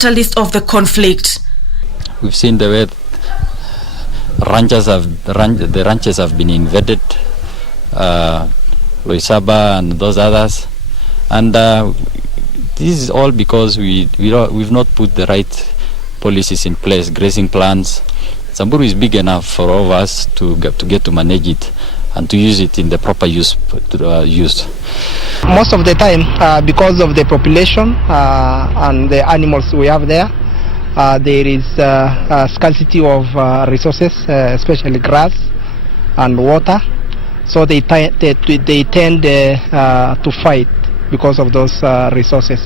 catalyst of the conflict. We've seen the way the ranches have been invaded, Loisaba and those others, and this is all because we've not put the right policies in place, grazing plans. Samburu is big enough for all of us to get to manage it and to use it in the proper use. Most of the time, because of the population and the animals we have there is a scarcity of resources, especially grass and water. So they tend to fight because of those resources.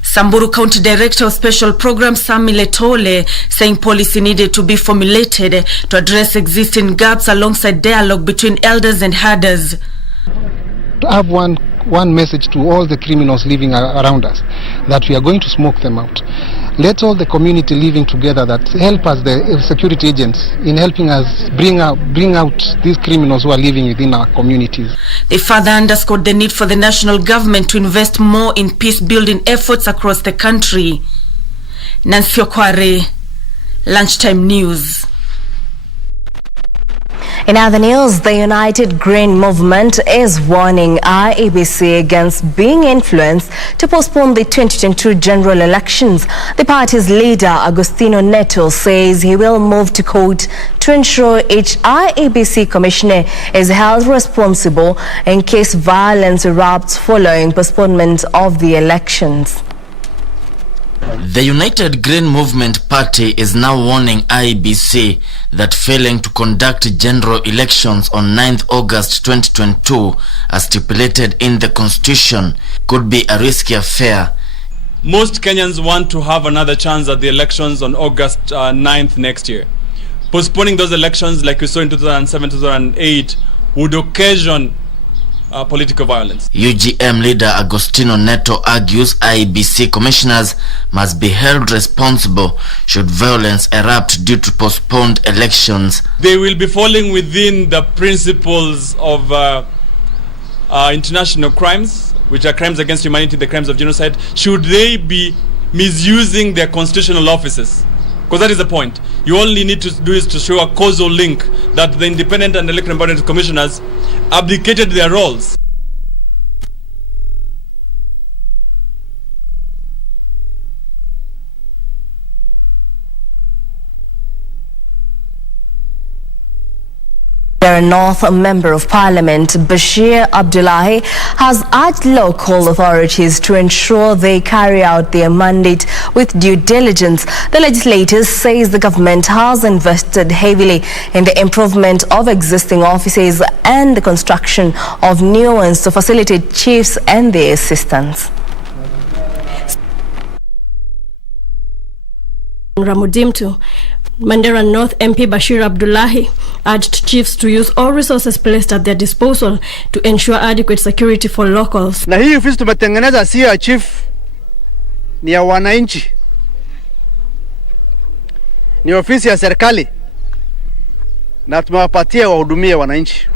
Samburu County Director of Special Programs Sami Letole saying policy needed to be formulated to address existing gaps alongside dialogue between elders and herders. To have one message to all the criminals living around us, that we are going to smoke them out. Let all the community living together that help us, the security agents, in helping us bring out these criminals who are living within our communities. They further underscored the need for the national government to invest more in peace-building efforts across the country. Nancy Okware, Lunchtime News. In other news, the United Green Movement is warning IEBC against being influenced to postpone the 2022 general elections. The party's leader, Agostino Neto, says he will move to court to ensure each IEBC commissioner is held responsible in case violence erupts following postponement of the elections. The United Green Movement Party is now warning IEBC that failing to conduct general elections on 9th August 2022 as stipulated in the Constitution could be a risky affair. Most Kenyans want to have another chance at the elections on August 9th next year. Postponing those elections like we saw in 2007-2008 would occasion political violence. UGM leader Agostino Neto argues IEBC commissioners must be held responsible should violence erupt due to postponed elections. They will be falling within the principles of international crimes, which are crimes against humanity, the crimes of genocide, should they be misusing their constitutional offices. Because that is the point. You only need to do is to show a causal link that the independent and elected independent commissioners abdicated their roles. North, a member of parliament, Bashir Abdullahi, has urged local authorities to ensure they carry out their mandate with due diligence. The legislator says the government has invested heavily in the improvement of existing offices and the construction of new ones to facilitate chiefs and their assistants. Ramudimtu, Mandera North MP Bashir Abdullahi urged chiefs to use all resources placed at their disposal to ensure adequate security for locals. Na hii ofisi tumetengeneza si ya chief, ni ya wananchi. Ni ofisi ya serikali na tumewapatia wahudumie wananchi.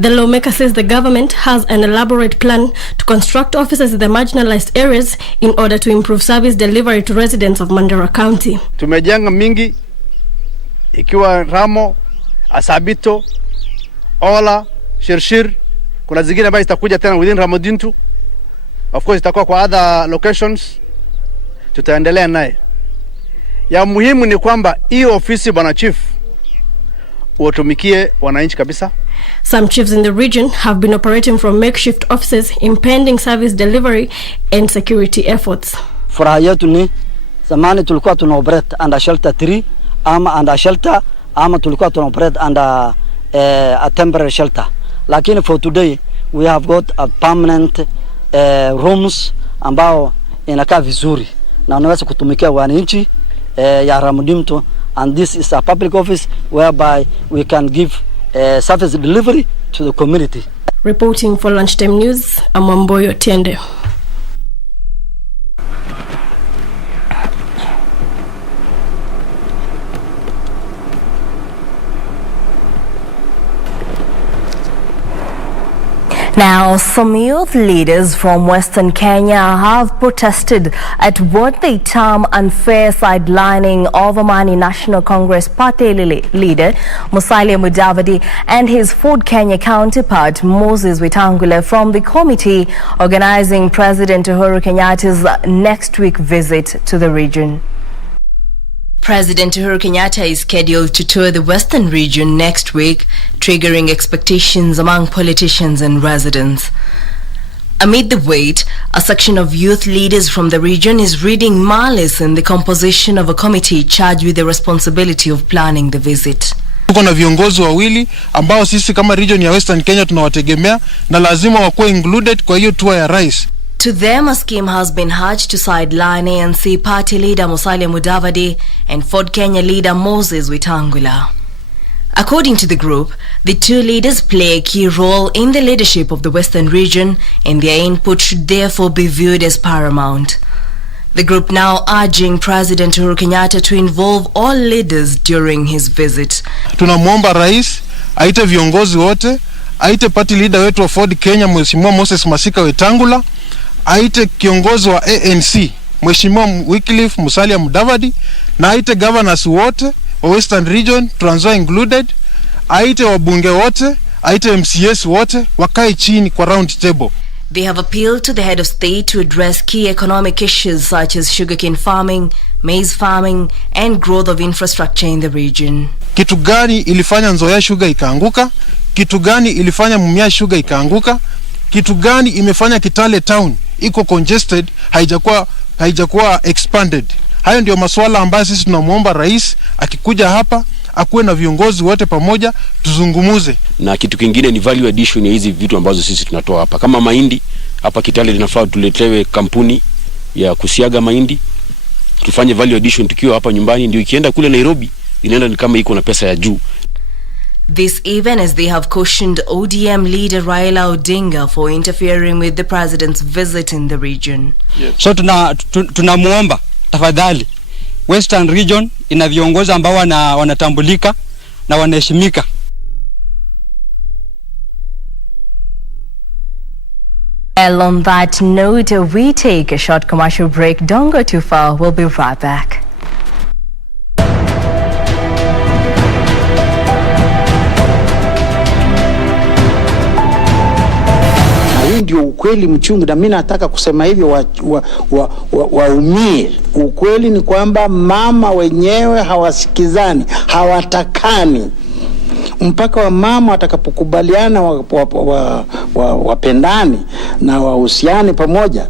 The lawmaker says the government has an elaborate plan to construct offices in the marginalized areas in order to improve service delivery to residents of Mandera County. Tumejenga mingi ikiwa Ramo, Asabito, Ola, Shirshir, kuna zingine ambazo zitakuja tena within Ramodintu. Of course itakuwa kwa other locations. Tutaendelea naye. Ya muhimu ni kwamba hii ofisi bwana chief watumikie wananchi kabisa. Some chiefs in the region have been operating from makeshift offices, impending service delivery and security efforts. Furaha yetu ni zamani tulikuwa tuna operate under shelter 3 ama under shelter ama tulikuwa tuna operate under a temporary shelter. Lakini for today we have got a permanent rooms ambao inakaa vizuri na unaweza kutumikia wananchi ya Ramudimto, and this is a public office whereby we can give service delivery to the community. Reporting for Lunchtime News, Amamboyo Tiende. Now, some youth leaders from Western Kenya have protested at what they term unfair sidelining of Amani National Congress party leader Musalia Mudavadi and his Ford Kenya counterpart Moses Wetangula from the committee organizing President Uhuru Kenyatta's next week visit to the region. President Uhuru Kenyatta is scheduled to tour the Western region next week, triggering expectations among politicians and residents. Amid the wait, a section of youth leaders from the region is reading malice in the composition of a committee charged with the responsibility of planning the visit. Tuko na viongozi wawili ambao sisi kama region ya Western Kenya tunawategemea na lazima wakuwe included kwa hiyo tour ya rais. To them, a scheme has been hatched to sideline ANC party leader Musalia Mudavadi and Ford Kenya leader Moses Wetangula. According to the group, the two leaders play a key role in the leadership of the Western region, and their input should therefore be viewed as paramount. The group now urging President Uhuru Kenyatta to involve all leaders during his visit. Tunamuomba rais aite viongozi wote, aite party leader wetu wa Ford Kenya Mheshimiwa Moses Masika Wetangula, aite kiongozi wa ANC Mheshimiwa Wycliffe Musalia Mudavadi, na aite governors wote wa Western region, Trans Nzoia included, aite wabunge wote, aite MCS wote, wakae chini kwa round table. They have appealed to the head of state to address key economic issues such as sugarcane farming, maize farming, and growth of infrastructure in the region. Kitu gani ilifanya Nzoia sugar ikaanguka? Kitu gani ilifanya Mumia sugar ikaanguka? Kitu gani imefanya Kitale town iko congested, haijakuwa expanded? Hayo ndio masuala ambayo sisi tunamuomba rais akikuja hapa akuwe na viongozi wote pamoja tuzungumuze. Na kitu kingine ni value addition ya hizi vitu ambazo sisi tunatoa hapa. Kama mahindi hapa Kitale linafaa tuletewe kampuni ya kusiaga mahindi. Tufanye value addition tukiwa hapa nyumbani, ndio ikienda kule Nairobi inaenda ni kama iko na pesa ya juu. This even as they have cautioned ODM leader Raila Odinga for interfering with the president's visit in the region. Yes. So tunamuomba tafadhali, Western region ina viongozi ambao wanatambulika na wanaheshimika. Well, on that note, we take a short commercial break. Don't go too far. We'll be right back. Ndio ukweli mchungu, na mimi nataka kusema hivyo waumie. Ukweli ni kwamba mama wenyewe hawasikizani, hawatakani, mpaka wa mama watakapokubaliana wapendani na wahusiane pamoja.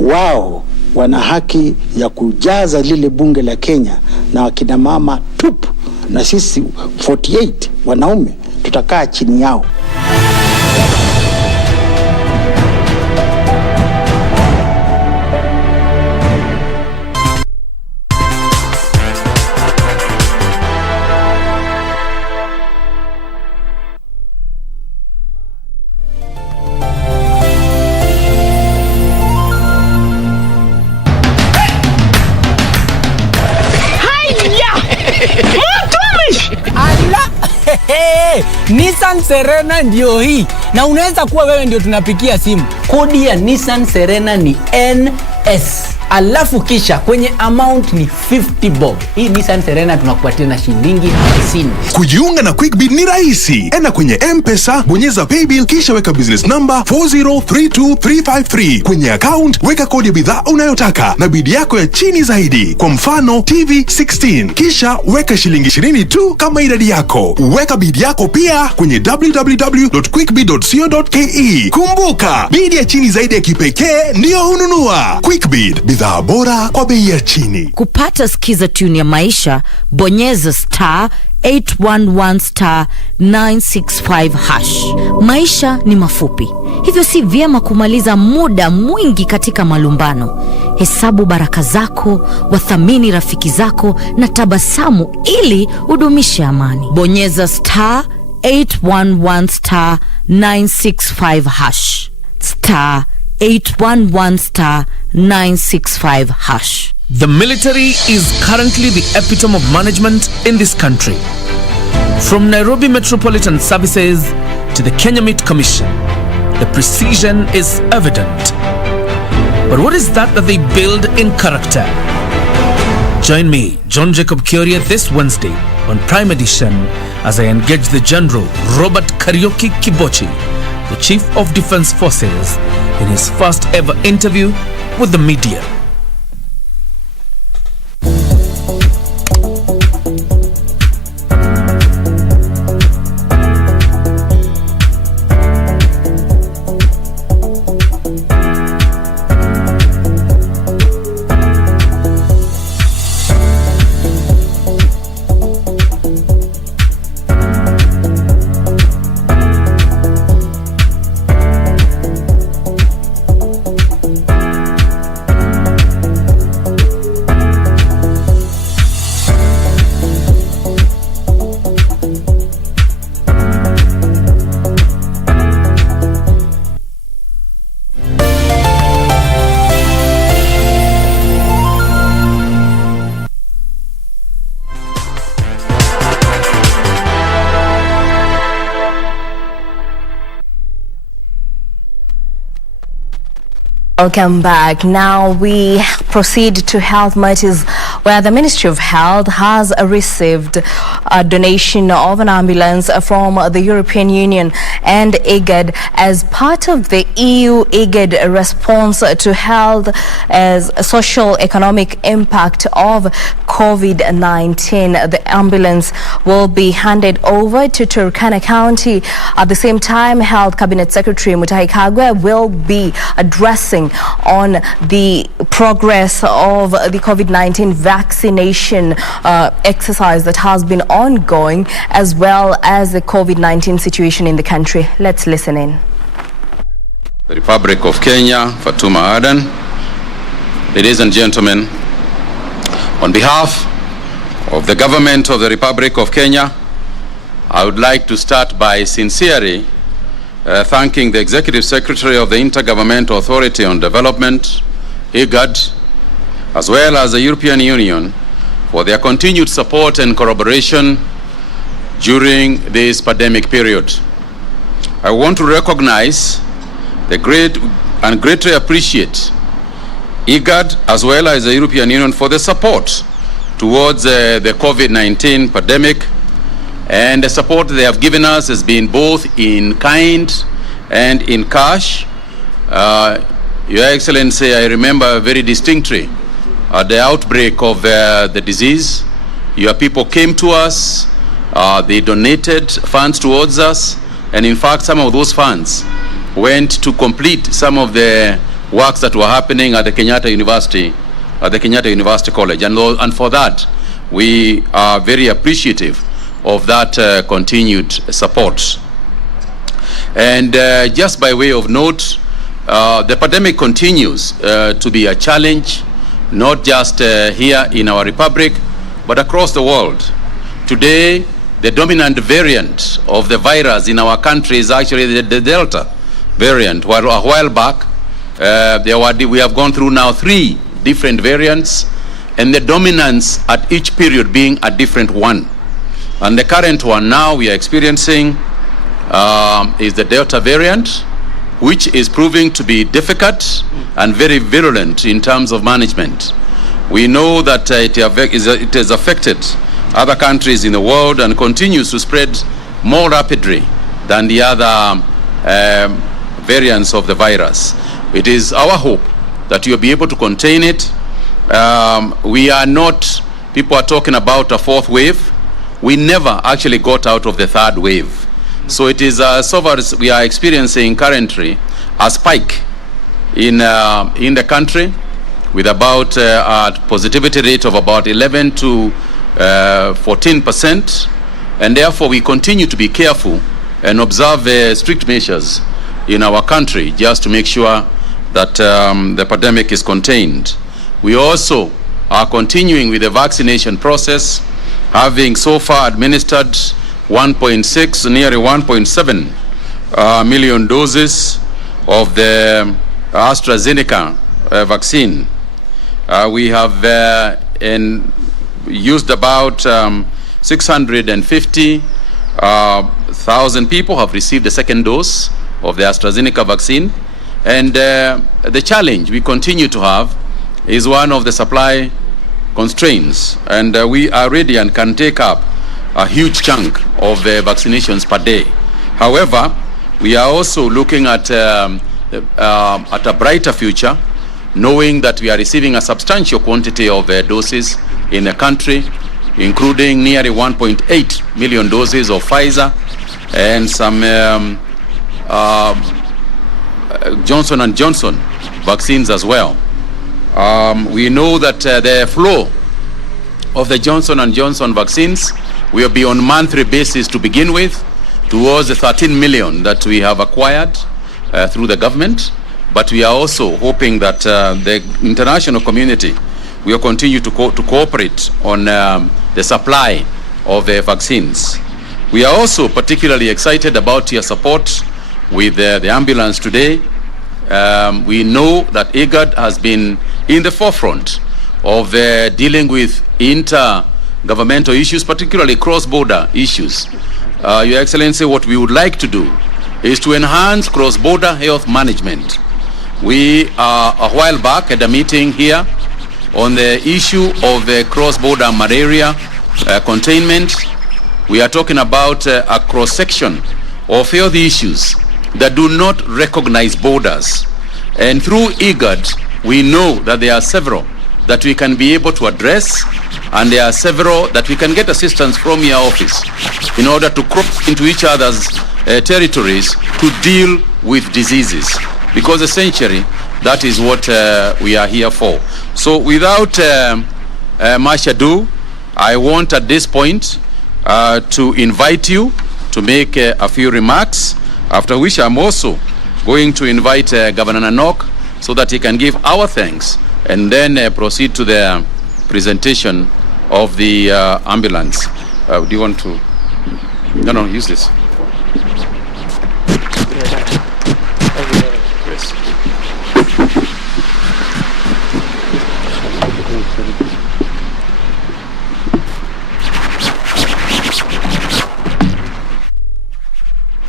Wao wana haki ya kujaza lile bunge la Kenya na wakina mama tupu, na sisi 48 wanaume tutakaa chini yao. Nissan Serena ndio hii, na unaweza kuwa wewe ndio tunapikia simu. Kodi ya Nissan Serena ni NS, alafu kisha kwenye amount ni 50 bob. Hii Nissan Serena tunakupatia na shilingi 50. Kujiunga na QuickBid ni rahisi. Enda kwenye M-Pesa, bonyeza paybill, kisha weka business number 4032353. Kwenye account weka kodi ya bidhaa unayotaka na bid yako ya chini zaidi, kwa mfano TV 16, kisha weka shilingi 20 tu kama idadi yako. Weka bid yako pia kwenye www.quickbid.co.ke. Kumbuka, bid ya chini zaidi ya kipekee ndio hununua. QuickBid, bidhaa bora kwa bei ya chini. Kupata skiza tune ya maisha, bonyeza *811*965#. Maisha ni mafupi, hivyo si vyema kumaliza muda mwingi katika malumbano. Hesabu baraka zako, wathamini rafiki zako na tabasamu ili udumishe amani. Bonyeza *811*965#. *811*965#. The military is currently the epitome of management in this country. From Nairobi Metropolitan Services to the Kenya Meat Commission, the precision is evident. But what is that they build in character? Join me, John Jacob Kioria, this Wednesday on Prime Edition as I engage the General Robert Kariuki Kibochi, the Chief of Defense Forces, in his first ever interview with the media. Welcome back. Now we proceed to health matters, where the Ministry of Health has received a donation of an ambulance from the European Union and IGAD as part of the EU-IGAD response to health as social economic impact of COVID-19. The ambulance will be handed over to Turkana County. At the same time, Health Cabinet Secretary Mutahi Kagwe will be addressing on the progress of the COVID-19 vaccination exercise that has been ongoing, as well as the COVID-19 situation in the country. Let's listen in. The Republic of Kenya, Fatuma Adan. Ladies and gentlemen, on behalf of the government of the Republic of Kenya, I would like to start by sincerely thanking the Executive Secretary of the Intergovernmental Authority on Development, IGAD, as well as the European Union for their continued support and collaboration during this pandemic period. I want to recognize the greatly appreciate IGAD as well as the European Union for the support towards the COVID-19 pandemic, and the support they have given us has been both in kind and in cash. Your Excellency, I remember very distinctly at the outbreak of the disease, your people came to us, they donated funds towards us, and in fact some of those funds went to complete some of the works that were happening at the Kenyatta University College, and for that we are very appreciative of that continued support. And just by way of note, the pandemic continues to be a challenge, not just here in our republic, but across the world. Today, the dominant variant of the virus in our country is actually the Delta variant. While a while back, we have gone through now 3 different variants, and the dominance at each period being a different one. And the current one now we are experiencing is the Delta variant, which is proving to be difficult and very virulent in terms of management. We know that it has affected other countries in the world and continues to spread more rapidly than the other variants of the virus. It is our hope that you'll be able to contain it. People are talking about a 4th wave. We never actually got out of the 3rd wave. So it is so far as we are experiencing currently a spike in the country with about a positivity rate of about 11 to 14%, and therefore we continue to be careful and observe strict measures in our country just to make sure that the pandemic is contained. We also are continuing with the vaccination process, having so far administered 1.6, nearly 1.7 million doses of the AstraZeneca vaccine. We have used about 650,000 people have received the 2nd dose of the AstraZeneca vaccine. And the challenge we continue to have is one of the supply constraints. And we are ready and can take up a huge chunk of the vaccinations per day. However, we are also looking at a brighter future, knowing that we are receiving a substantial quantity of doses in the country, including nearly 1.8 million doses of Pfizer and some Johnson & Johnson vaccines as well. We know that the flow of the Johnson & Johnson vaccines will be on monthly basis to begin with, towards the 13 million that we have acquired through the government. But we are also hoping that the international community will continue to cooperate on the supply of the vaccines. We are also particularly excited about your support with the ambulance today. We know that IGAD has been in the forefront of dealing with intergovernmental issues, particularly cross-border issues. Your Excellency, what we would like to do is to enhance cross-border health management. We a while back had a meeting here on the issue of the cross-border malaria containment. We are talking about a cross-section of health issues that do not recognize borders. And through IGAD, we know that there are several that we can be able to address, and there are several that we can get assistance from your office in order to cross into each other's territories to deal with diseases. Because essentially, that is what we are here for. So without much ado, I want at this point to invite you to make a few remarks, after which I'm also going to invite Governor Nanok so that he can give our thanks and then proceed to the presentation of the ambulance. Do you want to? No, use this.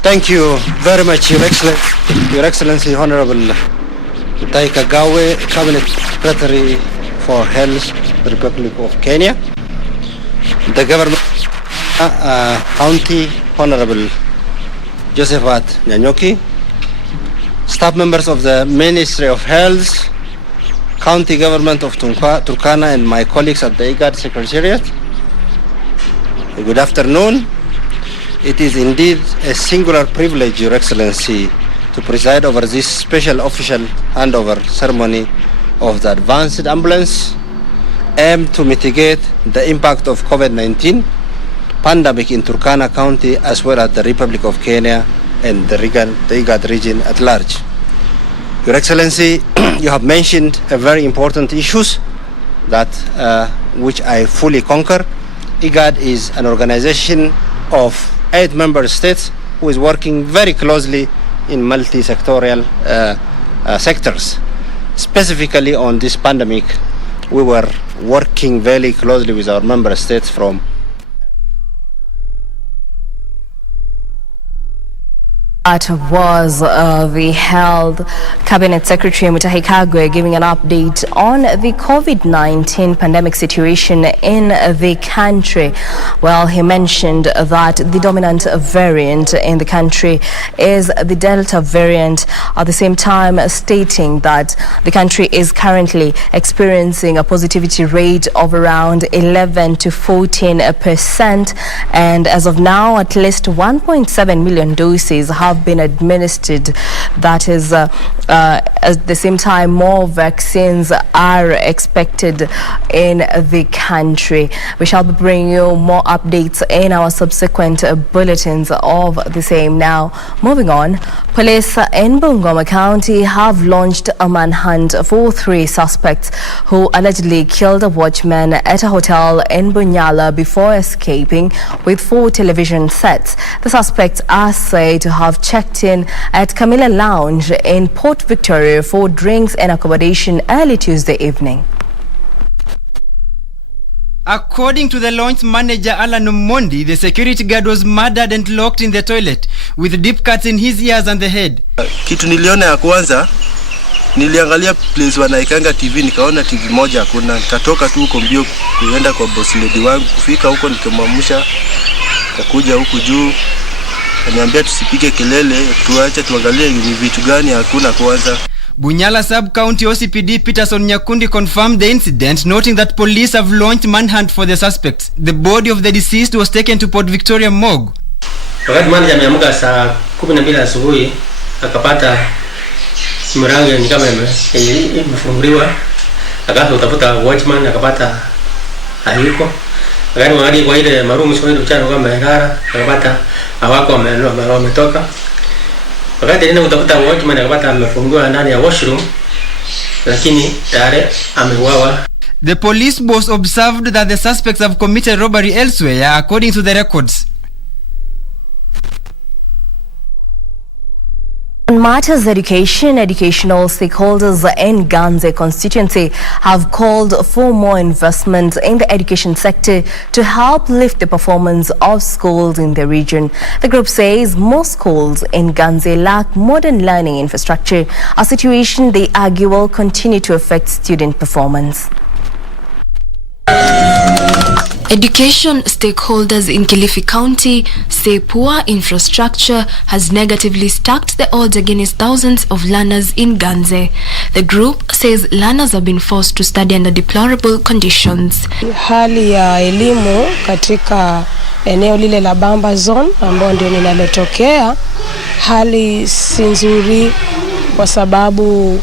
Thank you very much, Your Excellency, Honorable Taika Gawe, Cabinet Secretary for Health, the Republic of Kenya, the Government County, Honorable Josephat Nyanyoki, staff members of the Ministry of Health, County Government of Turkana, and my colleagues at the IGAD Secretariat. Good afternoon. It is indeed a singular privilege, Your Excellency, to preside over this special official handover ceremony of the advanced ambulance aimed to mitigate the impact of COVID-19 pandemic in Turkana County as well as the Republic of Kenya and the IGAD region at large. Your Excellency, you have mentioned a very important issues that which I fully concur. IGAD is an organization of 8 member states who is working very closely in multi-sectorial sectors. Specifically on this pandemic, we were working very closely with our member states from That was the Health Cabinet Secretary Mutahi Kagwe giving an update on the COVID-19 pandemic situation in the country. Well, he mentioned that the dominant variant in the country is the Delta variant, at the same time stating that the country is currently experiencing a positivity rate of around 11 to 14%, and as of now at least 1.7 million doses have been administered. That is at the same time more vaccines are expected in the country. We shall be bringing you more updates in our subsequent bulletins of the same. Now moving on, police in Bungoma County have launched a manhunt for 3 suspects who allegedly killed a watchman at a hotel in Bunyala before escaping with 4 television sets. The suspects are said to have checked in at Camilla Lounge in Port Victoria for drinks and accommodation early Tuesday evening. According to the launch manager Alan Mondi, the security guard was murdered and locked in the toilet with deep cuts in his ears and the head. Kitu niliona ya kwanza, niliangalia place wanaikanga TV, nikaona TV moja hakuna, nikatoka tu huko mbio kuenda kwa boss lady wangu. Kufika huko nikamwamsha, akakuja huku juu ananiambia tusipige kelele, tuache tuangalie ni vitu gani hakuna kwanza. Bunyala Sub-County OCPD Peterson Nyakundi confirmed the incident, noting that police have launched manhunt for the suspects. The body of the deceased was taken to Port Victoria morgue. Wakati manager ameamka saa 12 asubuhi akapata mlango ni kama imefunguliwa, akaanza kutafuta watchman akapata hayuko. Wakati wangali kwa ile marumu sio ile mchana kama melala akapata hawako wametoka. Wakati nenda kutafuta watchman akapata amefungiwa ndani ya washroom, lakini tayari ameuawa. The police boss observed that the suspects have committed robbery elsewhere, according to the records. On matters education, educational stakeholders in Ganze constituency have called for more investment in the education sector to help lift the performance of schools in the region. The group says most schools in Ganze lack modern learning infrastructure, a situation they argue will continue to affect student performance. Education stakeholders in Kilifi County say poor infrastructure has negatively stacked the odds against thousands of learners in Ganze. The group says learners have been forced to study under deplorable conditions. Hali ya elimu katika eneo lile la Bamba Zone ambao ndio ninalotokea, hali si nzuri kwa sababu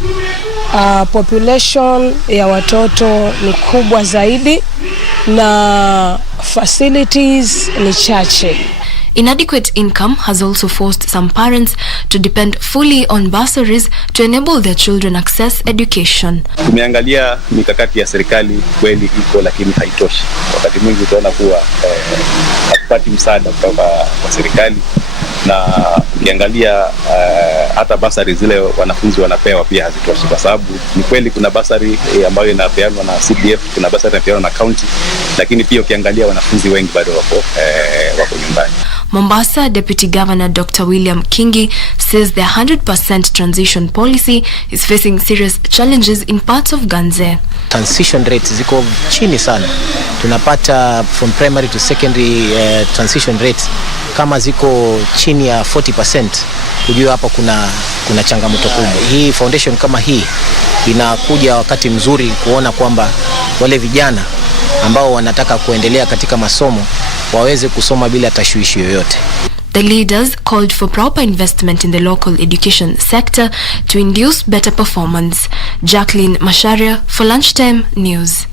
population ya watoto ni kubwa zaidi na facilities ni chache. Inadequate income has also forced some parents to depend fully on bursaries to enable their children access education. Tumeangalia mikakati ya serikali kweli iko, lakini haitoshi. Wakati mwingi utaona kuwa hatupati msaada kutoka kwa serikali, na ukiangalia hata basari zile wanafunzi wanapewa pia hazitoshi, kwa sababu ni kweli kuna basari ambayo inapeanwa na CDF, kuna basari inapeanwa na county, lakini pia ukiangalia wanafunzi wengi bado wako nyumbani. Mombasa Deputy Governor Dr. William Kingi says the 100% transition policy is facing serious challenges in parts of Ganze. Transition rates ziko chini sana. Tunapata from primary to secondary transition rates kama ziko chini ya 40%. Kujua hapa kuna changamoto kubwa. Hii foundation kama hii inakuja wakati mzuri kuona kwamba wale vijana ambao wanataka kuendelea katika masomo waweze kusoma bila tashwishi yoyote. The leaders called for proper investment in the local education sector to induce better performance. Jacqueline Masharia for Lunchtime News.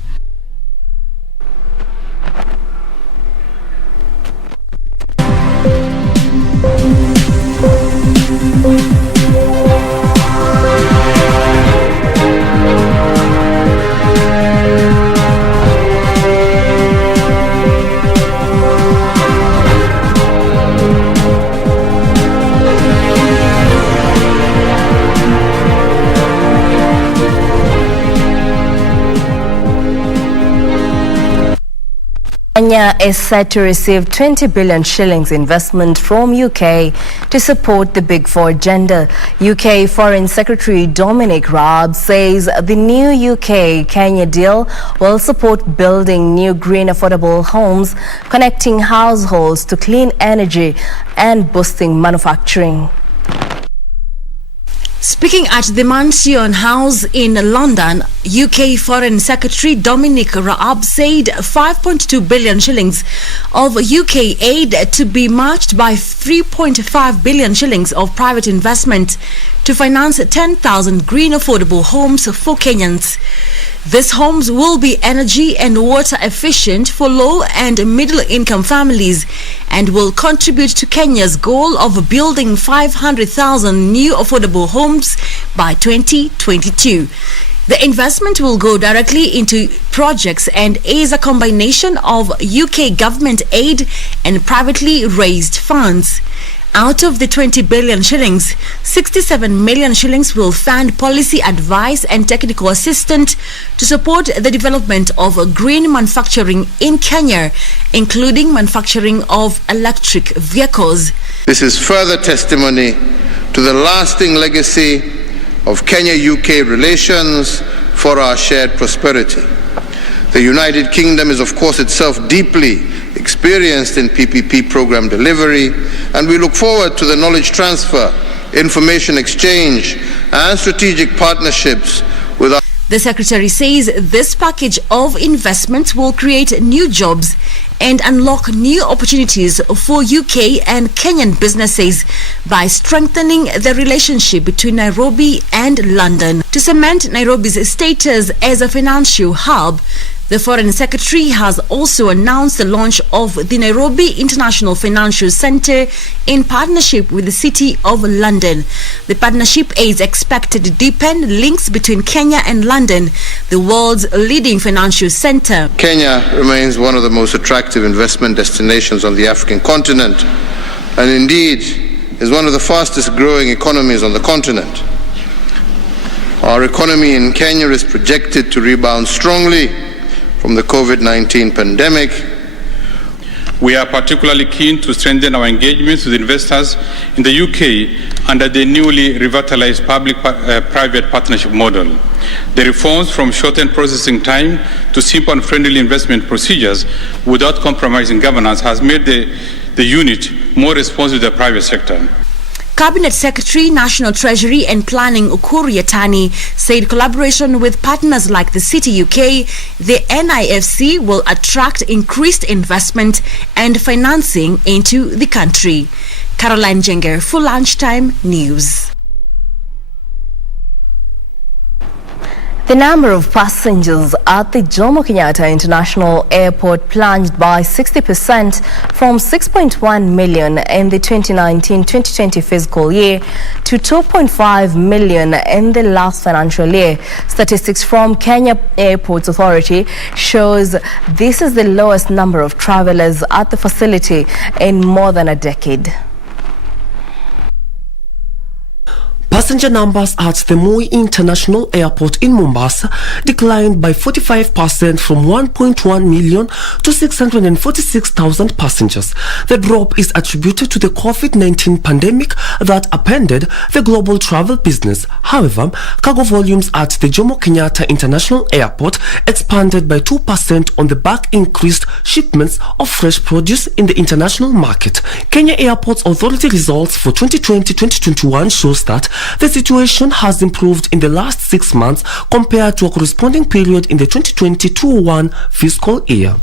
Kenya is set to receive 20 billion shillings investment from UK to support the Big Four agenda. UK Foreign Secretary Dominic Raab says the new UK-Kenya deal will support building new green affordable homes, connecting households to clean energy and boosting manufacturing. Speaking at the Mansion House in London, UK Foreign Secretary Dominic Raab said 5.2 billion shillings of UK aid to be matched by 3.5 billion shillings of private investment to finance 10,000 green affordable homes for Kenyans. These homes will be energy and water efficient for low and middle income families and will contribute to Kenya's goal of building 500,000 new affordable homes by 2022. The investment will go directly into projects and is a combination of UK government aid and privately raised funds. Out of the 20 billion shillings, 67 million shillings will fund policy advice and technical assistance to support the development of green manufacturing in Kenya, including manufacturing of electric vehicles. This is further testimony to the lasting legacy of Kenya-UK relations for our shared prosperity. The United Kingdom is, of course, itself deeply experienced in PPP program delivery, and we look forward to the knowledge transfer, information exchange, and strategic partnerships with our... The Secretary says this package of investments will create new jobs and unlock new opportunities for UK and Kenyan businesses by strengthening the relationship between Nairobi and London. To cement Nairobi's status as a financial hub, the Foreign Secretary has also announced the launch of the Nairobi International Financial Centre in partnership with the City of London. The partnership is expected to deepen links between Kenya and London, the world's leading financial centre. Kenya remains one of the most attractive investment destinations on the African continent, and indeed is one of the fastest growing economies on the continent. Our economy in Kenya is projected to rebound strongly from the COVID-19 pandemic. We are particularly keen to strengthen our engagements with investors in the UK under the newly revitalized public-private partnership model. The reforms from shortened processing time to simple and friendly investment procedures without compromising governance has made the unit more responsive to the private sector. Cabinet Secretary, National Treasury and Planning Ukuru Yatani said collaboration with partners like the City UK, the NIFC will attract increased investment and financing into the country. Caroline Jenger for Lunchtime News. The number of passengers at the Jomo Kenyatta International Airport plunged by 60% from 6.1 million in the 2019-2020 fiscal year to 2.5 million in the last financial year. Statistics from Kenya Airports Authority shows this is the lowest number of travelers at the facility in more than a decade. Passenger numbers at the Moi International Airport in Mombasa declined by 45% from 1.1 million to 646,000 passengers. The drop is attributed to the COVID-19 pandemic that upended the global travel business. However, cargo volumes at the Jomo Kenyatta International Airport expanded by 2% on the back increased shipments of fresh produce in the international market. Kenya Airports Authority results for 2020-2021 shows that the situation has improved in the last 6 months compared to a corresponding period in the 2020-21 fiscal year.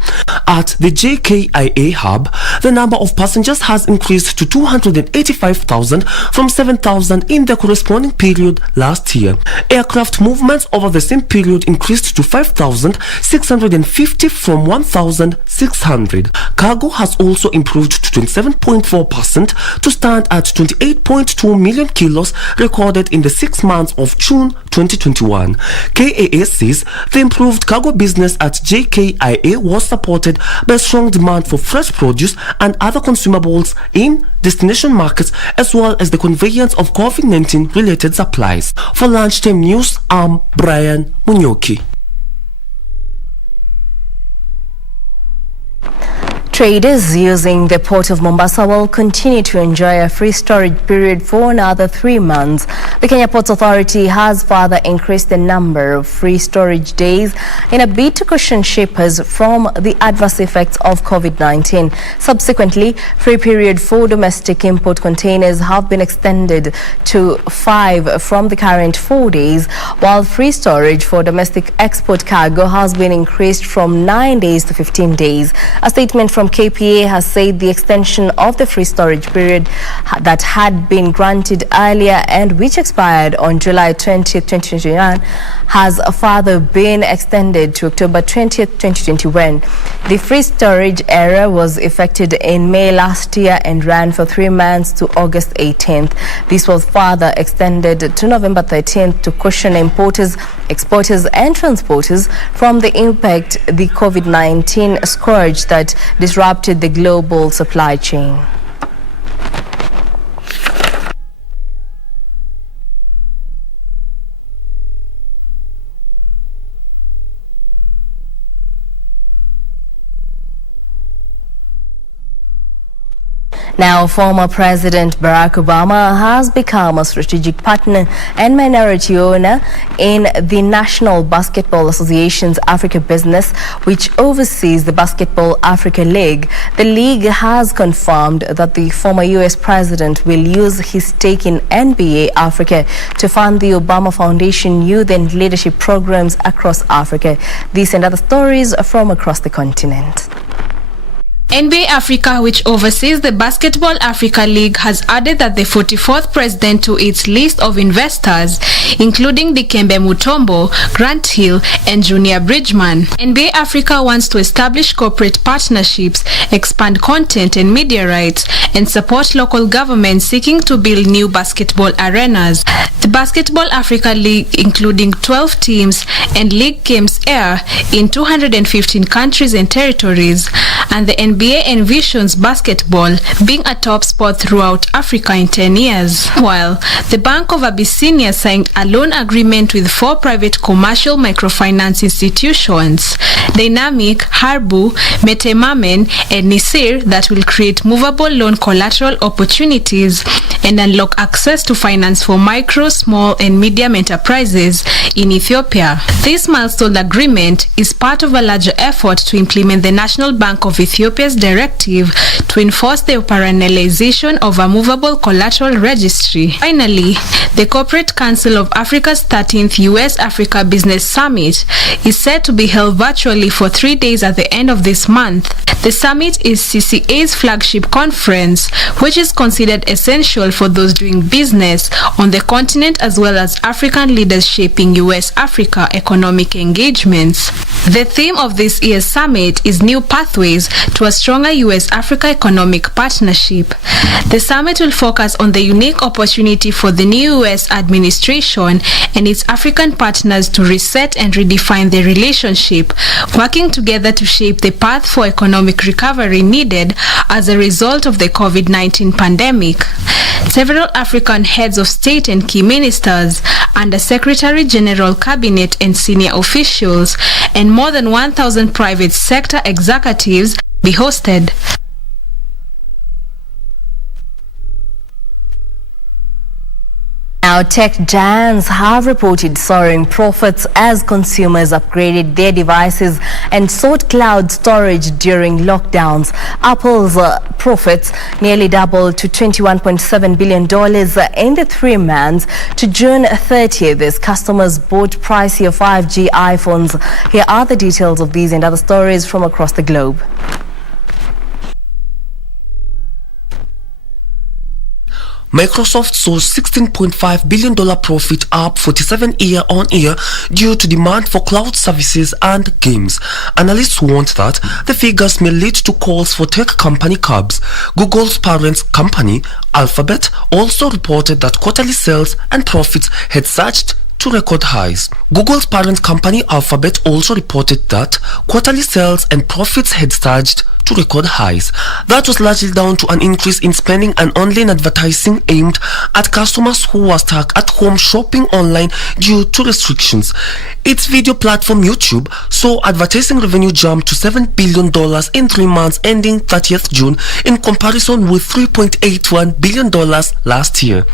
At the JKIA hub, the number of passengers has increased to 285,000 from 7,000 in the corresponding period last year. Aircraft movements over the same period increased to 5,650 from 1,600. Cargo has also improved to 27.4% to stand at 28.2 million kilos recorded in the 6 months of June 2021. KAA says the improved cargo business at JKIA was supported by strong demand for fresh produce and other consumables in destination markets, as well as the conveyance of COVID-19 related supplies. For Lunchtime News, I'm Brian Munyoki. Traders using the port of Mombasa will continue to enjoy a free storage period for another 3 months. The Kenya Ports Authority has further increased the number of free storage days in a bid to cushion shippers from the adverse effects of COVID-19. Subsequently, free period for domestic import containers have been extended to 5 from the current 4 days, while free storage for domestic export cargo has been increased from 9 days to 15 days. A statement from KPA has said the extension of the free storage period that had been granted earlier and which expired on July 20th, 2021 has further been extended to October 20th, 2021. The free storage era was effected in May last year and ran for 3 months to August 18th. This was further extended to November 13th to cushion importers, exporters and transporters from the impact the COVID-19 scourge that disrupted the global supply chain. Now, former President Barack Obama has become a strategic partner and minority owner in the National Basketball Association's Africa business, which oversees the Basketball Africa League. The league has confirmed that the former U.S. president will use his stake in NBA Africa to fund the Obama Foundation youth and leadership programs across Africa. These and other stories from across the continent. NBA Africa, which oversees the Basketball Africa League, has added that the 44th president to its list of investors, including Dikembe Mutombo, Grant Hill, and Junior Bridgman. NBA Africa wants to establish corporate partnerships, expand content and media rights, and support local governments seeking to build new basketball arenas. The Basketball Africa League, including 12 teams and league games, air in 215 countries and territories, and the NBA envisions basketball being a top sport throughout Africa in 10 years. While the Bank of Abyssinia signed a loan agreement with 4 private commercial microfinance institutions, Dynamic, Harbu, Metemamen, and Nisir, that will create movable loan collateral opportunities and unlock access to finance for micro, small, and medium enterprises in Ethiopia. This milestone agreement is part of a larger effort to implement the National Bank of Ethiopia's directive to enforce the operationalization of a movable collateral registry. Finally, the Corporate Council of Africa's 13th U.S. Africa Business Summit is set to be held virtually for 3 days at the end of this month. The summit is CCA's flagship conference, which is considered essential for those doing business on the continent as well as African leaders shaping U.S.-Africa economic engagements. The theme of this year's summit is New Pathways to a Stronger U.S.-Africa Economic Partnership. The summit will focus on the unique opportunity for the new U.S. administration and its African partners to reset and redefine their relationship, working together to shape the path for economic recovery needed as a result of the COVID-19 pandemic. Several African heads of state and key ministers, Under Secretary General Cabinet and senior officials, and more than 1,000 private sector executives be hosted. Now, tech giants have reported soaring profits as consumers upgraded their devices and sought cloud storage during lockdowns. Apple's profits nearly doubled to $21.7 billion in the 3 months to June 30th as customers bought pricier 5G iPhones. Here are the details of these and other stories from across the globe. Microsoft saw $16.5 billion profit, up 47% year-on-year due to demand for cloud services and games. Analysts warned that the figures may lead to calls for tech company curbs. Google's parent company, Alphabet, also reported that quarterly sales and profits had surged to record highs. Google's parent company, Alphabet, also reported that quarterly sales and profits had surged to record highs. That was largely down to an increase in spending and online advertising aimed at customers who were stuck at home shopping online due to restrictions. Its video platform YouTube saw advertising revenue jump to $7 billion in 3 months ending 30th June in comparison with $3.81 billion last year.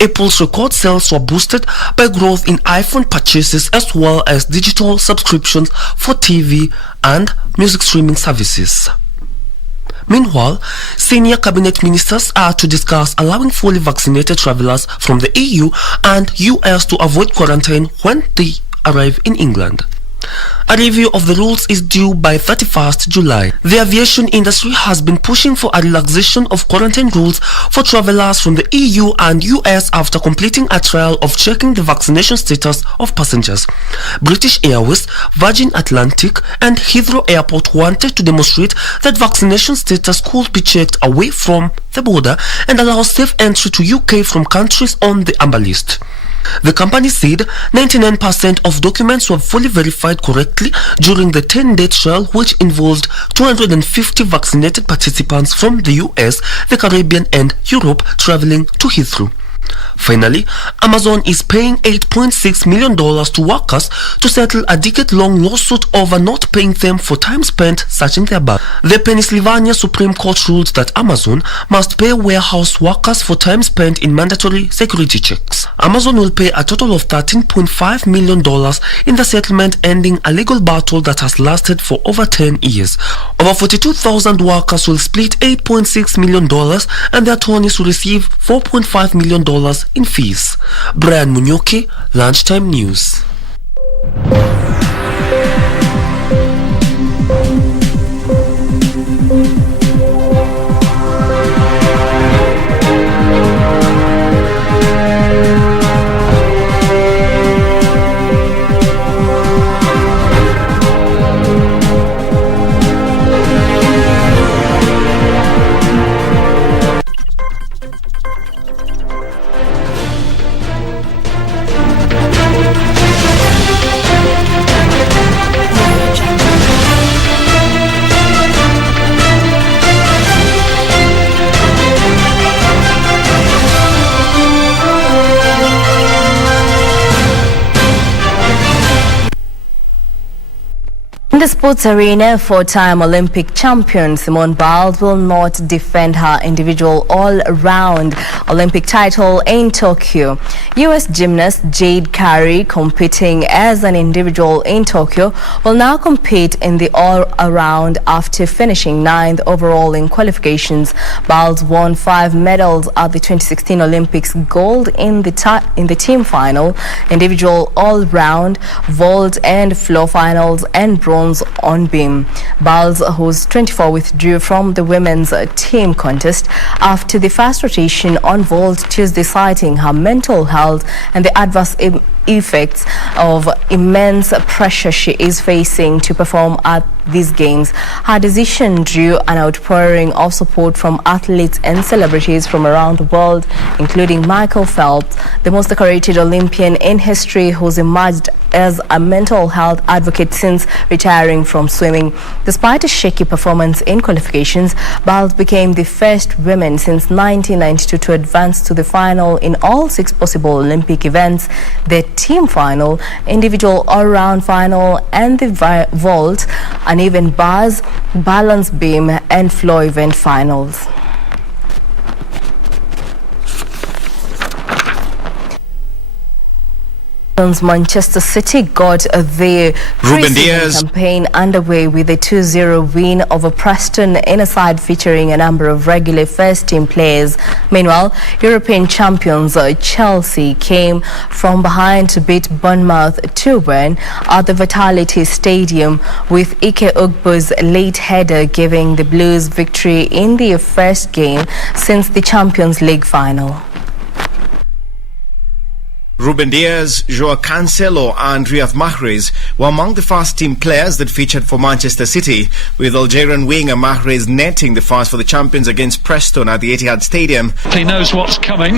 Apple's record sales were boosted by growth in iPhone purchases as well as digital subscriptions for TV and music streaming services. Meanwhile, senior cabinet ministers are to discuss allowing fully vaccinated travelers from the EU and US to avoid quarantine when they arrive in England. A review of the rules is due by 31st July. The aviation industry has been pushing for a relaxation of quarantine rules for travelers from the EU and US after completing a trial of checking the vaccination status of passengers. British Airways, Virgin Atlantic and Heathrow Airport wanted to demonstrate that vaccination status could be checked away from the border and allow safe entry to UK from countries on the amber list. The company said 99% of documents were fully verified correctly during the 10-day trial, which involved 250 vaccinated participants from the US, the Caribbean and Europe traveling to Heathrow. Finally, Amazon is paying $8.6 million to workers to settle a decade-long lawsuit over not paying them for time spent searching their bag. The Pennsylvania Supreme Court ruled that Amazon must pay warehouse workers for time spent in mandatory security checks. Amazon will pay a total of $13.5 million in the settlement, ending a legal battle that has lasted for over 10 years. Over 42,000 workers will split $8.6 million and their attorneys will receive $4.5 million in fees. Brian Munyoki, Lunchtime News. In the sports arena, four-time Olympic champion Simone Biles will not defend her individual all-round Olympic title in Tokyo. U.S. gymnast Jade Carey, competing as an individual in Tokyo, will now compete in the all-around after finishing 9th overall in qualifications. Biles won 5 medals at the 2016 Olympics: gold in the team final, individual all-round, vault and floor finals, and bronze on beam. Biles, who's 24, withdrew from the women's team contest after the first rotation on vault Tuesday, citing her mental health and the adverse effects of immense pressure she is facing to perform at these games. Her decision drew an outpouring of support from athletes and celebrities from around the world, including Michael Phelps, the most decorated Olympian in history, who's emerged as a mental health advocate since retiring from swimming. Despite a shaky performance in qualifications, Biles became the first woman since 1992 to advance to the final in all 6 possible Olympic events: the team final, individual all-round final, and the vault, uneven bars, balance beam, and floor event finals. Manchester City got their pre-season campaign underway with a 2-0 win over Preston in a side featuring a number of regular first-team players. Meanwhile, European champions Chelsea came from behind to beat Bournemouth 2-1 at the Vitality Stadium, with Ike Ugbo's late header giving the Blues victory in their first game since the Champions League final. Ruben Dias, Joao Cancelo and Riyad Mahrez were among the first-team players that featured for Manchester City, with Algerian winger Mahrez netting the first for the champions against Preston at the Etihad Stadium. He knows what's coming,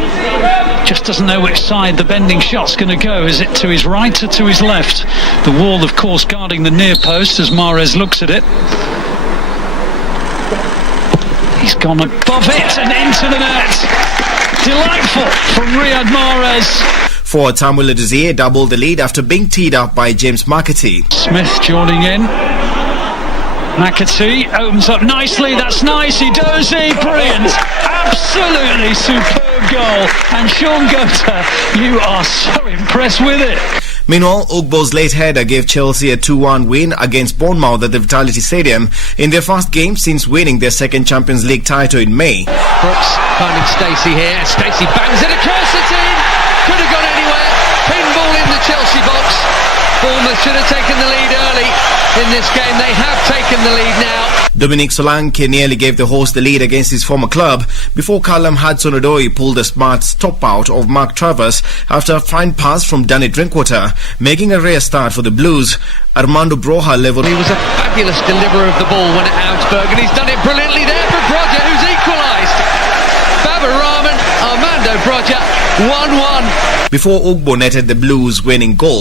just doesn't know which side the bending shot's going to go. Is it to his right or to his left? The wall, of course, guarding the near post as Mahrez looks at it. He's gone above it and into the net. Delightful from Riyad Mahrez. Forward Samuel Edozie doubled the lead after being teed up by James McAtee. Smith joining in. McAtee opens up nicely. That's nice. Edozie, brilliant. Absolutely superb goal. And Sean Gota, you are so impressed with it. Meanwhile, Ugbo's late header gave Chelsea a 2-1 win against Bournemouth at the Vitality Stadium in their first game since winning their second Champions League title in May. Brooks finding Stacey here. Stacey bangs it across the team. Could have gone anywhere. Pinball in the Chelsea box. Bournemouth should have taken the lead early in this game. They have taken the lead now. Dominic Solanke nearly gave the host the lead against his former club before Callum Hudson-Odoi pulled a smart stop out of Mark Travers after a fine pass from Danny Drinkwater, making a rare start for the Blues. Armando Broja leveled. He was a fabulous deliverer of the ball when at Augsburg, and he's done it brilliantly there for Broja, who's equalised. Babar Rahman, Armando Broja, 1-1. Before Ugbo netted the Blues' winning goal.